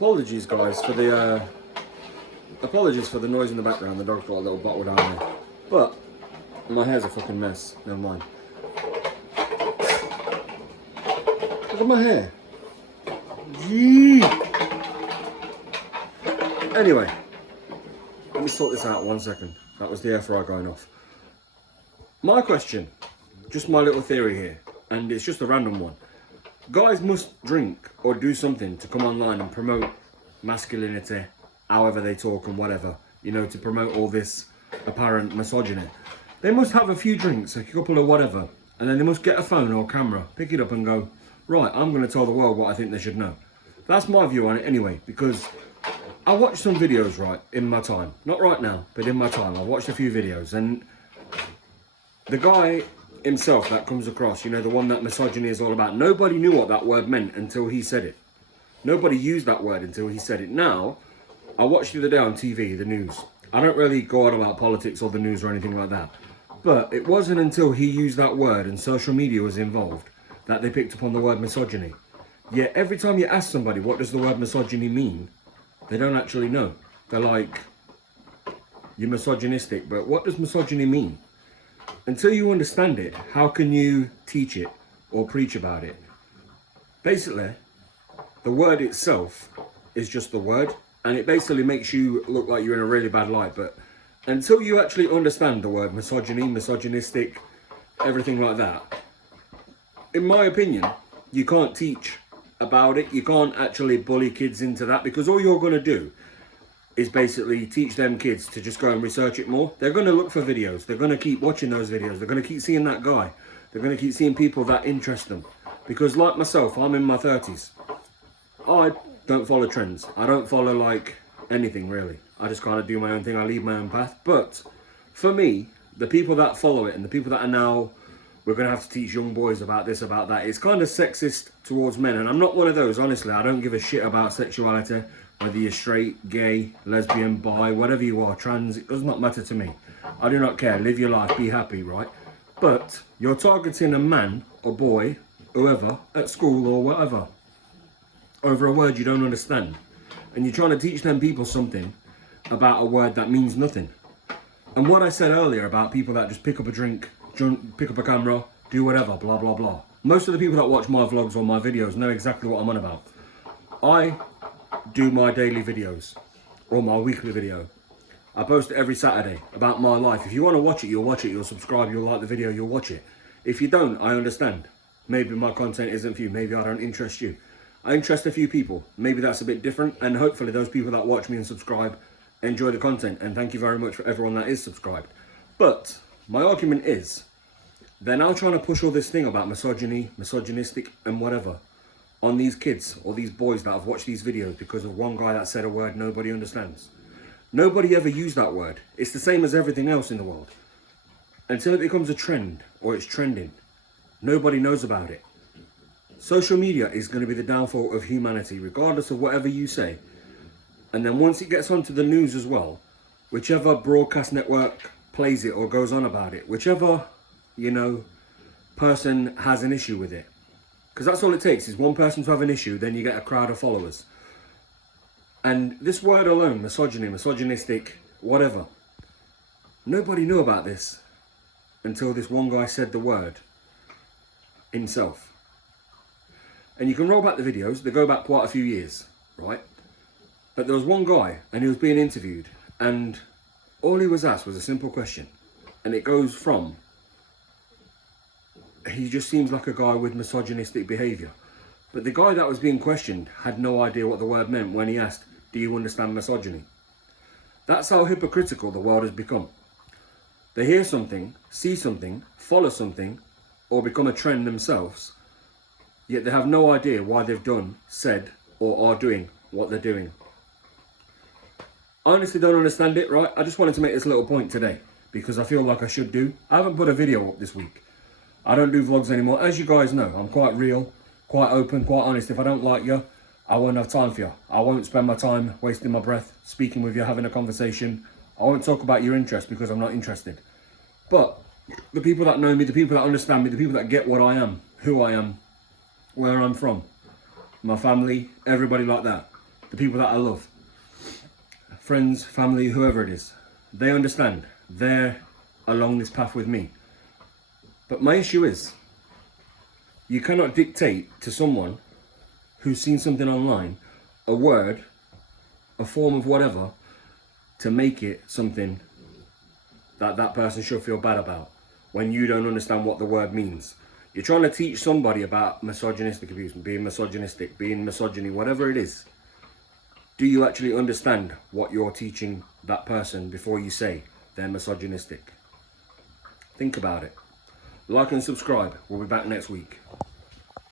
Apologies, guys, for the noise in the background. The dog's got a little bottle down there. But my hair's a fucking mess. Never mind. Look at my hair. Yee. Anyway, let me sort this out 1 second. That was the air fryer going off. My question, just my little theory here, and it's just a random one. Guys must drink or do something to come online and promote masculinity, however they talk and whatever, you know, to promote all this apparent misogyny. They must have a few drinks, a couple of whatever, and then they must get a phone or camera, pick it up and go, right, I'm going to tell the world what I think they should know. That's my view on it anyway, because I watched some videos, right, in my time. Not right now, but in my time. I watched a few videos, and the guy himself that comes across, you know, the one that misogyny is all about, nobody knew what that word meant until he said it. Nobody used that word until he said it. Now, I watched the other day on TV, the news. I don't really go on about politics or the news or anything like that. But it wasn't until he used that word and social media was involved that they picked up on the word misogyny. Yet every time you ask somebody what does the word misogyny mean, they don't actually know. They're like, you're misogynistic, but what does misogyny mean? Until you understand it, how can you teach it or preach about it? Basically, the word itself is just the word, and it basically makes you look like you're in a really bad light. But until you actually understand the word misogyny, misogynistic, everything like that, in my opinion, you can't teach about it. You can't actually bully kids into that, because all you're going to do is basically teach them kids to just go and research it more. They're going to look for videos. They're going to keep watching those videos. They're going to keep seeing that guy. They're going to keep seeing people that interest them. Because like myself, I'm in my 30s. I don't follow trends. I don't follow like anything really. I just kind of do my own thing. I lead my own path. But for me, the people that follow it and the people that are now, we're going to have to teach young boys about this, about that, it's kind of sexist towards men. And I'm not one of those, honestly. I don't give a shit about sexuality. Whether you're straight, gay, lesbian, bi, whatever you are, trans, it does not matter to me. I do not care. Live your life, be happy, right? But you're targeting a man or boy, whoever, at school or whatever, over a word you don't understand. And you're trying to teach them people something about a word that means nothing. And what I said earlier about people that just pick up a drink, pick up a camera, do whatever, blah, blah, blah. Most of the people that watch my vlogs or my videos know exactly what I'm on about. I do my daily videos or my weekly video. I post it every Saturday about my life. If you want to watch it, you'll watch it. You'll subscribe, you'll like the video, you'll watch it. If you don't, I understand. Maybe my content isn't for you. Maybe I don't interest you. I interest a few people. Maybe that's a bit different, and hopefully those people that watch me and subscribe enjoy the content, and thank you very much for everyone that is subscribed. But my argument is, they're now trying to push all this thing about misogyny, misogynistic and whatever on these kids or these boys that have watched these videos because of one guy that said a word nobody understands. Nobody ever used that word. It's the same as everything else in the world. Until it becomes a trend or it's trending, nobody knows about it. Social media is going to be the downfall of humanity, regardless of whatever you say. And then once it gets onto the news as well, whichever broadcast network plays it or goes on about it, whichever, you know, person has an issue with it. Because that's all it takes, is one person to have an issue, then you get a crowd of followers. And this word alone, misogyny, misogynistic, whatever, nobody knew about this until this one guy said the word himself. And you can roll back the videos, they go back quite a few years, right? But there was one guy, and he was being interviewed, and all he was asked was a simple question. And it goes from, he just seems like a guy with misogynistic behaviour. But the guy that was being questioned had no idea what the word meant when he asked, do you understand misogyny? That's how hypocritical the world has become. They hear something, see something, follow something, or become a trend themselves, yet they have no idea why they've done, said, or are doing what they're doing. I honestly don't understand it, right? I just wanted to make this little point today, because I feel like I should do. I haven't put a video up this week. I don't do vlogs anymore. As you guys know, I'm quite real, quite open, quite honest. If I don't like you, I won't have time for you. I won't spend my time wasting my breath speaking with you, having a conversation. I won't talk about your interest because I'm not interested. But the people that know me, the people that understand me, the people that get what I am, who I am, where I'm from, my family, everybody like that, the people that I love, friends, family, whoever it is, they understand. They're along this path with me. But my issue is, you cannot dictate to someone who's seen something online, a word, a form of whatever, to make it something that that person should feel bad about when you don't understand what the word means. You're trying to teach somebody about misogynistic abuse, being misogynistic, being misogyny, whatever it is. Do you actually understand what you're teaching that person before you say they're misogynistic? Think about it. Like and subscribe. We'll be back next week.